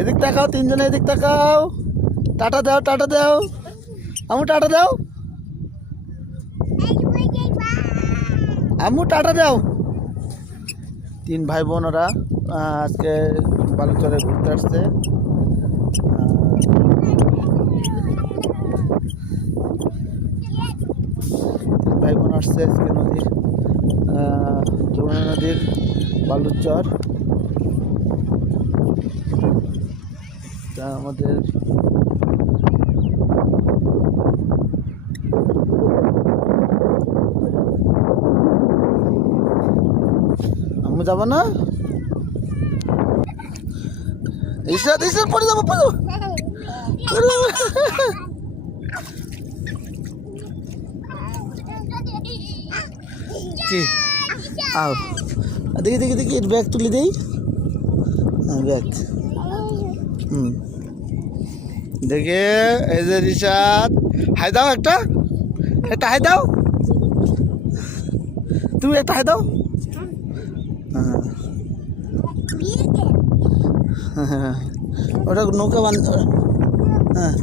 এদিক তাকাও, তিনজনে এদিক তাকাও। টাটা দাও, টাটা দাও। আমু টাটা দাও, আমু টাটা দাও। তিন ভাই বোন ওরা আজকে বালুচরে ঘুরতে আসছে। তিন ভাই বোন আসছে আজকে নদীর যমুনা নদীর বালুচর। তা আমাদের আমি যাবো না, ঈশ্বর ঈশ্বর পড়ে যাবো, পড়ে যাবো। কি আও, দেখি দেখি দেখি ব্যাগ তুলে দেই। হ্যাঁ ব্যাগ, দেখে এই যে রিশাদ, হাই দাও একটা, একটা হাই দাও, তুমি একটা হাই দাও। হ্যাঁ ওটা নৌকা বান, হ্যাঁ